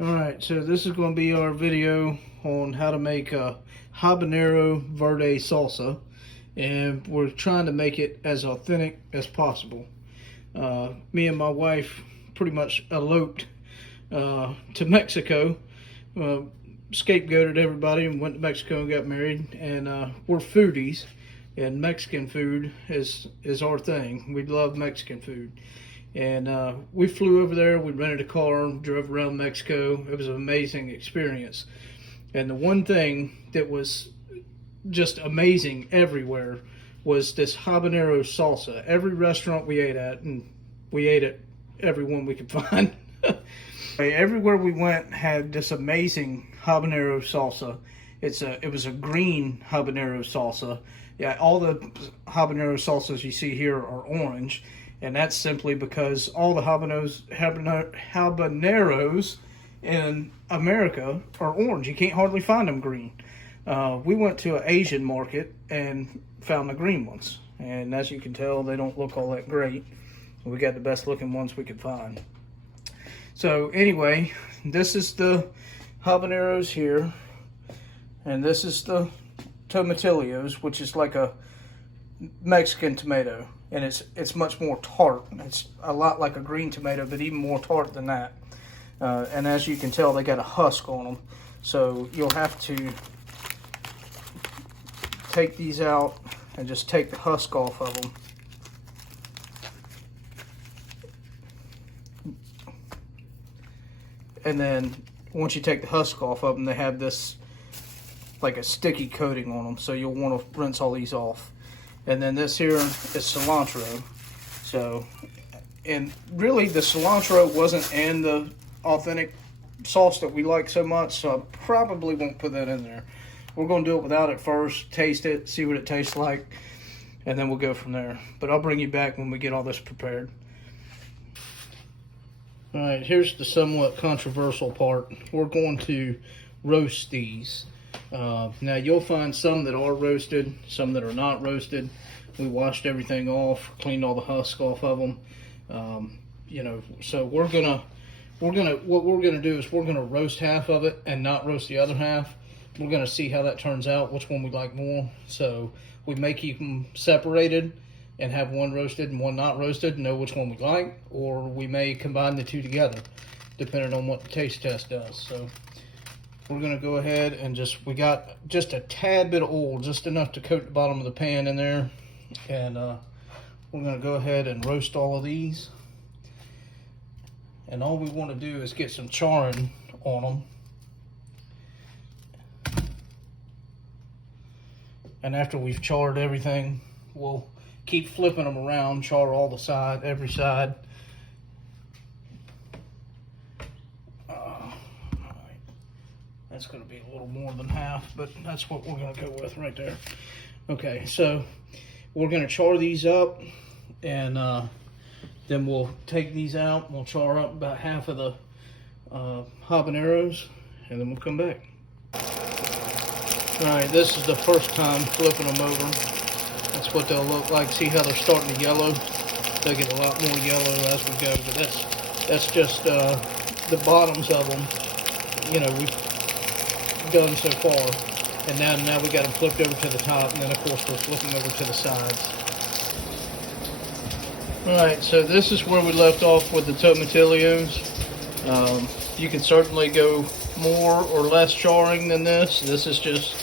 Alright, so this is going to be our video on how to make a habanero verde salsa, and we're trying to make it as authentic as possible. Me and my wife pretty much eloped to Mexico, scapegoated everybody and went to Mexico and got married, and we're foodies, and Mexican food is our thing. We love Mexican food. And we flew over there, we rented a car, drove around Mexico. It was an amazing experience. And the one thing that was just amazing everywhere was this habanero salsa. Every restaurant we ate at, and we ate at every one we could find. Everywhere we went had this amazing habanero salsa. It was a green habanero salsa. Yeah, all the habanero salsas you see here are orange. And that's simply because all the habaneros in America are orange. You can't hardly find them green. We went to an Asian market and found the green ones. And as you can tell, they don't look all that great. We got the best looking ones we could find. So anyway, this is the habaneros here. And this is the tomatillios, which is like a Mexican tomato. And it's much more tart. It's a lot like a green tomato, but even more tart than that. And as you can tell, they got a husk on them. So you'll have to take these out and just take the husk off of them. And then once you take the husk off of them, they have this like a sticky coating on them. So you'll want to rinse all these off. And then this here is cilantro. So, and really the cilantro wasn't in the authentic sauce that we like so much, so I probably won't put that in there. We're going to do it without it first, taste it, see what it tastes like, and then we'll go from there. But I'll bring you back when we get all this prepared. Alright, here's the somewhat controversial part. We're going to roast these. Now you'll find some that are roasted, some that are not roasted. We washed everything off, cleaned all the husk off of them. So what we're gonna do is we're gonna roast half of it and not roast the other half. We're gonna see how that turns out, which one we like more. So we may keep them separated and have one roasted and one not roasted, know which one we like, or we may combine the two together, depending on what the taste test does. So we're going to go ahead and we got just a tad bit of oil, just enough to coat the bottom of the pan in there. And we're going to go ahead and roast all of these. And all we want to do is get some charring on them. And after we've charred everything, we'll keep flipping them around, char every side. That's going to be a little more than half, but that's what we're going to go with right there. Okay, so we're going to char these up, and then we'll take these out. We'll char up about half of the habaneros, and then we'll come back. All right, this is the first time flipping them over. That's what they'll look like. See how they're starting to yellow? They'll get a lot more yellow as we go, but that's just the bottoms of them. You know, we've done so far, and now we got them flipped over to the top, and then of course we're flipping over to the sides. Alright, so this is where we left off with the tomatillios. You can certainly go more or less charring than this. This is just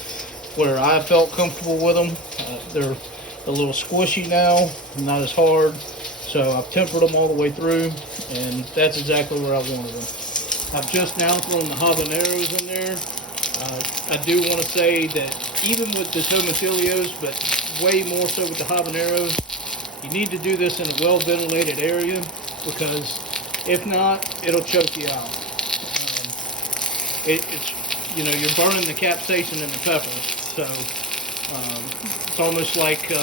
where I felt comfortable with them. They're a little squishy now, not as hard, so I've tempered them all the way through, and that's exactly where I wanted them. I've just now thrown the habaneros in there. I do want to say that even with the tomatillios, but way more so with the habaneros, you need to do this in a well-ventilated area, because if not, it'll choke you out. You're burning the capsaicin in the peppers, so it's almost like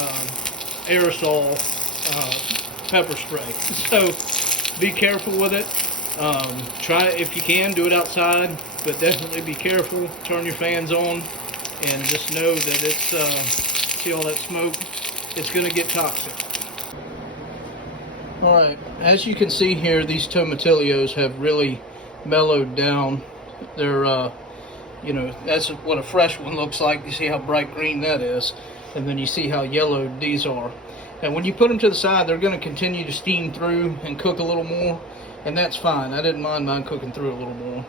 aerosol pepper spray. So be careful with it. Try it if you can, do it outside, but definitely be careful. Turn your fans on, and just know that see all that smoke, it's going to get toxic. Alright, as you can see here, these tomatillios have really mellowed down. They're you know, that's what a fresh one looks like. You see how bright green that is, and then you see how yellowed these are. And when you put them to the side, they're going to continue to steam through and cook a little more, and that's fine. I didn't mind mine cooking through a little more.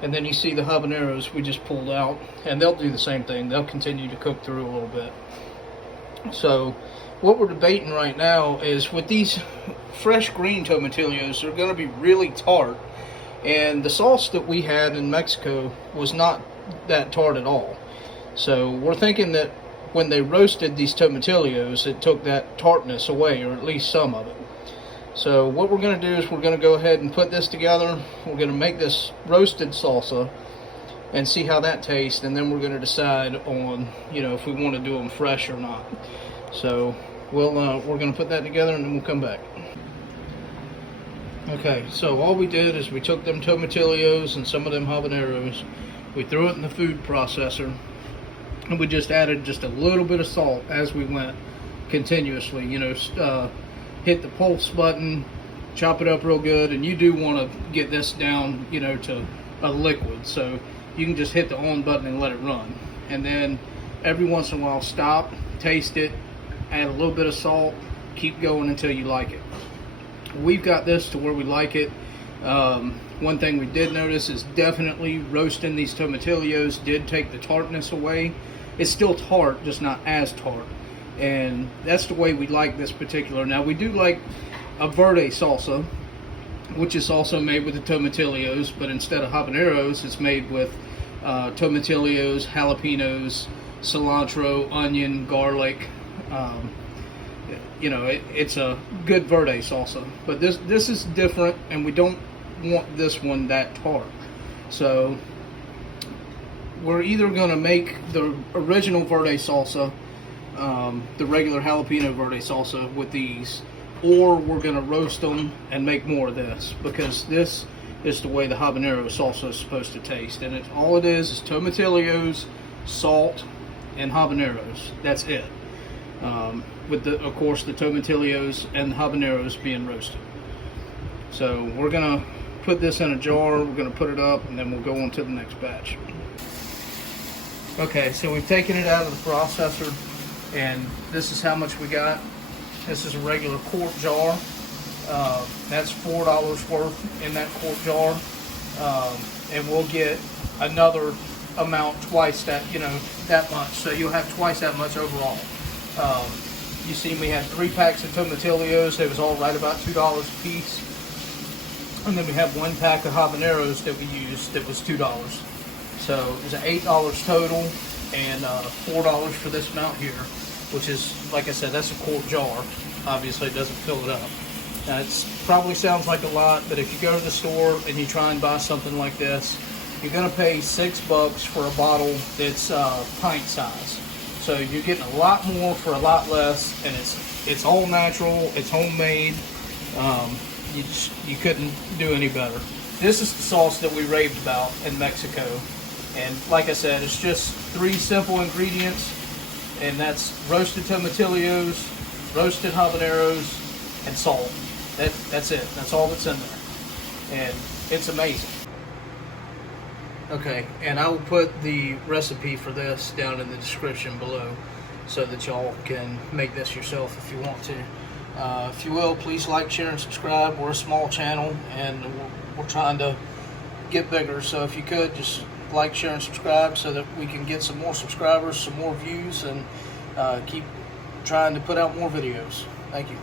And then you see the habaneros we just pulled out, and they'll do the same thing. They'll continue to cook through a little bit. So what we're debating right now is, with these fresh green tomatillos, they're going to be really tart, and the sauce that we had in Mexico was not that tart at all. So we're thinking that when they roasted these tomatillos, it took that tartness away, or at least some of it. So what we're going to do is we're going to go ahead and put this together. We're going to make this roasted salsa and see how that tastes, and then we're going to decide on, you know, if we want to do them fresh or not. So we're going to put that together, and then we'll come back. Okay, so all we did is we took them tomatillos and some of them habaneros, we threw it in the food processor, and we just added just a little bit of salt as we went continuously. You know, hit the pulse button, chop it up real good, and you do want to get this down, you know, to a liquid, so you can just hit the on button and let it run. And then every once in a while stop, taste it, add a little bit of salt, keep going until you like it. We've got this to where we like it. One thing we did notice is definitely roasting these tomatillos did take the tartness away. It's still tart, just not as tart. And that's the way we like this particular. Now, we do like a verde salsa, which is also made with the tomatillos, but instead of habaneros, it's made with tomatillos, jalapenos, cilantro, onion, garlic. You know, it's a good verde salsa, but this is different, and we don't want this one that tart. So we're either going to make the original verde salsa, the regular jalapeno verde salsa with these, or we're going to roast them and make more of this, because this is the way the habanero salsa is supposed to taste. And all it is tomatillos, salt, and habaneros. That's it. With of course the tomatillos and the habaneros being roasted. So we're gonna put this in a jar, we're gonna put it up, and then we'll go on to the next batch. Okay, so we've taken it out of the processor, and this is how much we got. This is a regular quart jar. That's $4 worth in that quart jar, and we'll get another amount twice that, you know, that much. So you'll have twice that much overall. You see, we had 3 packs of tomatillos. It was all right about $2 a piece. And then we have 1 pack of habaneros that we used that was $2. So it was $8 total, and $4 for this amount here, which is, like I said, that's a quart jar. Obviously, it doesn't fill it up. Now, it probably sounds like a lot, but if you go to the store and you try and buy something like this, you're going to pay $6 for a bottle that's pint size. So you're getting a lot more for a lot less, and it's all natural, it's homemade. You couldn't do any better. This is the sauce that we raved about in Mexico, and like I said, it's just 3 simple ingredients, and that's roasted tomatillos, roasted habaneros, and salt. That's it. That's all that's in there, and it's amazing. Okay, and I will put the recipe for this down in the description below, so that y'all can make this yourself if you want to. If you will, please like, share, and subscribe. We're a small channel, and we're trying to get bigger, so if you could, just like, share, and subscribe so that we can get some more subscribers, some more views, and keep trying to put out more videos. Thank you.